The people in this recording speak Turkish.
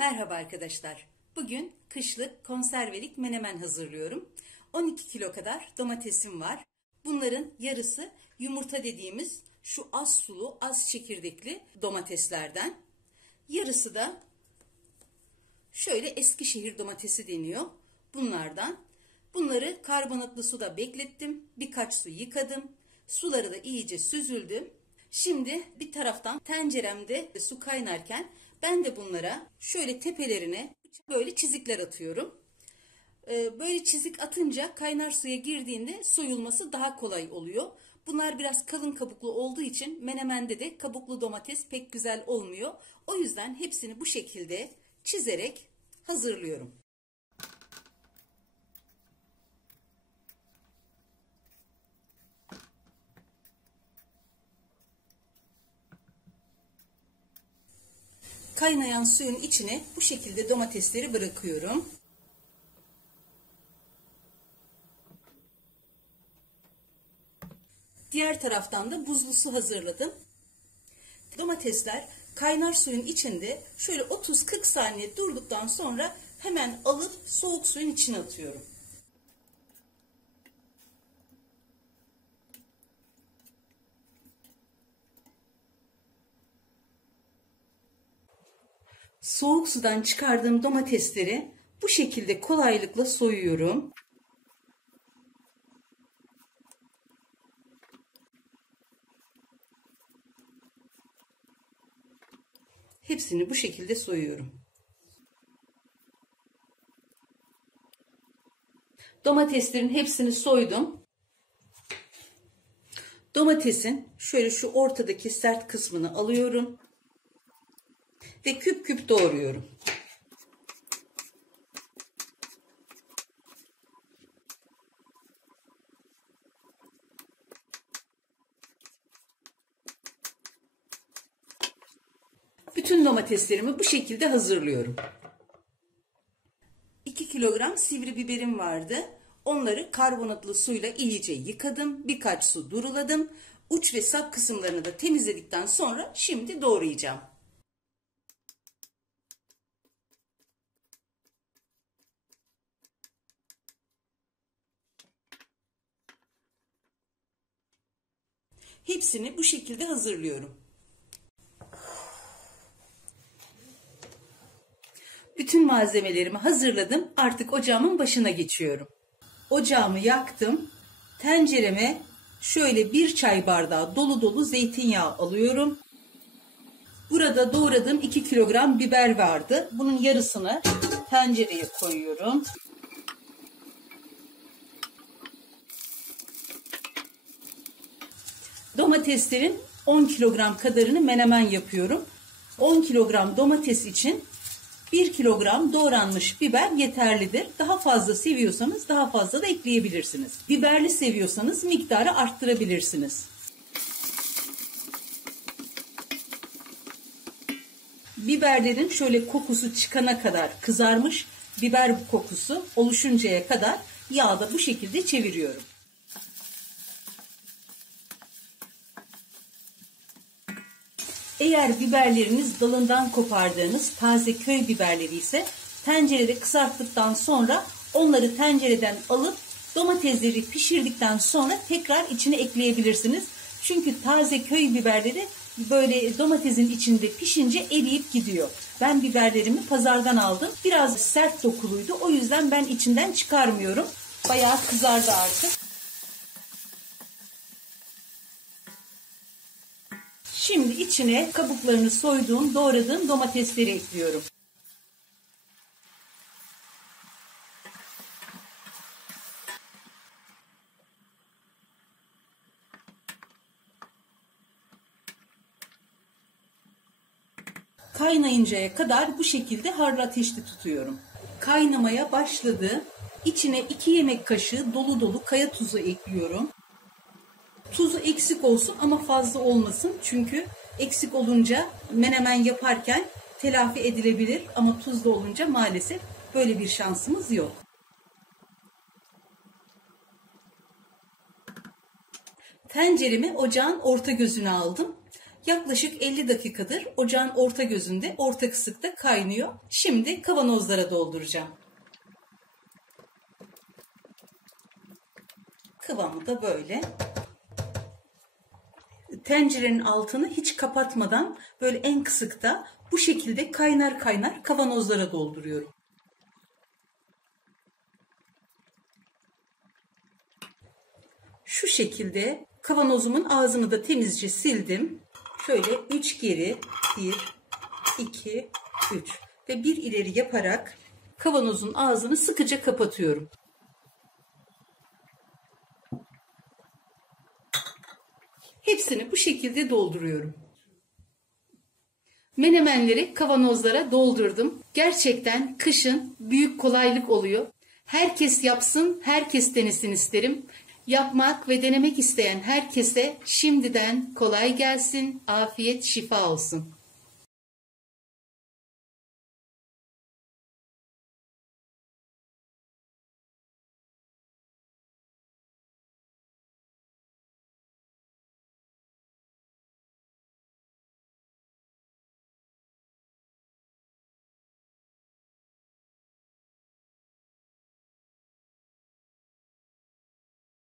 Merhaba arkadaşlar. Bugün kışlık konservelik menemen hazırlıyorum. 12 kilo kadar domatesim var. Bunların yarısı yumurta dediğimiz şu az sulu, az çekirdekli domateslerden. Yarısı da şöyle Eskişehir domatesi deniyor. Bunlardan. Bunları karbonatlı suda beklettim. Birkaç su yıkadım. Suları da iyice süzüldü. Şimdi bir taraftan tenceremde su kaynarken ben de bunlara şöyle tepelerine böyle çizikler atıyorum. Böyle çizik atınca kaynar suya girdiğinde soyulması daha kolay oluyor. Bunlar biraz kalın kabuklu olduğu için menemende de kabuklu domates pek güzel olmuyor. O yüzden hepsini bu şekilde çizerek hazırlıyorum. Kaynayan suyun içine bu şekilde domatesleri bırakıyorum. Diğer taraftan da buzlu su hazırladım. Domatesler kaynar suyun içinde şöyle 30-40 saniye durduktan sonra hemen alıp soğuk suyun içine atıyorum. Soğuk sudan çıkardığım domatesleri bu şekilde kolaylıkla soyuyorum. Hepsini bu şekilde soyuyorum. Domateslerin hepsini soydum. Domatesin şöyle şu ortadaki sert kısmını alıyorum ve küp küp doğruyorum. Bütün domateslerimi bu şekilde hazırlıyorum. 2 kilogram sivri biberim vardı. Onları karbonatlı suyla iyice yıkadım. Birkaç su duruladım. Uç ve sap kısımlarını da temizledikten sonra şimdi doğrayacağım. Hepsini bu şekilde hazırlıyorum. Bütün malzemelerimi hazırladım. Artık ocağımın başına geçiyorum. Ocağımı yaktım. Tencereme şöyle 1 çay bardağı dolu dolu zeytinyağı alıyorum. Burada doğradığım 2 kilogram biber vardı. Bunun yarısını tencereye koyuyorum. Domateslerin 10 kilogram kadarını menemen yapıyorum. 10 kilogram domates için 1 kilogram doğranmış biber yeterlidir. Daha fazla seviyorsanız daha fazla da ekleyebilirsiniz. Biberli seviyorsanız miktarı arttırabilirsiniz. Biberlerin şöyle kokusu çıkana kadar kızarmış biber kokusu oluşuncaya kadar yağda bu şekilde çeviriyorum. Eğer biberleriniz dalından kopardığınız taze köy biberleri ise tencerede kızarttıktan sonra onları tencereden alıp domatesleri pişirdikten sonra tekrar içine ekleyebilirsiniz. Çünkü taze köy biberleri böyle domatesin içinde pişince eriyip gidiyor. Ben biberlerimi pazardan aldım. Biraz sert dokuluydu. O yüzden ben içinden çıkarmıyorum. Bayağı kızardı artık. Şimdi içine kabuklarını soyduğum, doğradığım domatesleri ekliyorum. Kaynayıncaya kadar bu şekilde harlı ateşte tutuyorum. Kaynamaya başladı. İçine 2 yemek kaşığı dolu dolu kaya tuzu ekliyorum. Tuzu eksik olsun ama fazla olmasın. Çünkü eksik olunca menemen yaparken telafi edilebilir ama tuzlu olunca maalesef böyle bir şansımız yok. Tenceremi ocağın orta gözüne aldım. Yaklaşık 50 dakikadır ocağın orta gözünde, orta kısıkta kaynıyor. Şimdi kavanozlara dolduracağım. Kıvamı da böyle. Tencerenin altını hiç kapatmadan böyle en kısıkta bu şekilde kaynar kaynar kavanozlara dolduruyorum. Şu şekilde kavanozumun ağzını da temizce sildim. Şöyle 3 geri, 1, 2, 3 ve 1 ileri yaparak kavanozun ağzını sıkıca kapatıyorum. Hepsini bu şekilde dolduruyorum. Menemenleri kavanozlara doldurdum. Gerçekten kışın büyük kolaylık oluyor. Herkes yapsın, herkes denesin isterim. Yapmak ve denemek isteyen herkese şimdiden kolay gelsin, afiyet şifa olsun.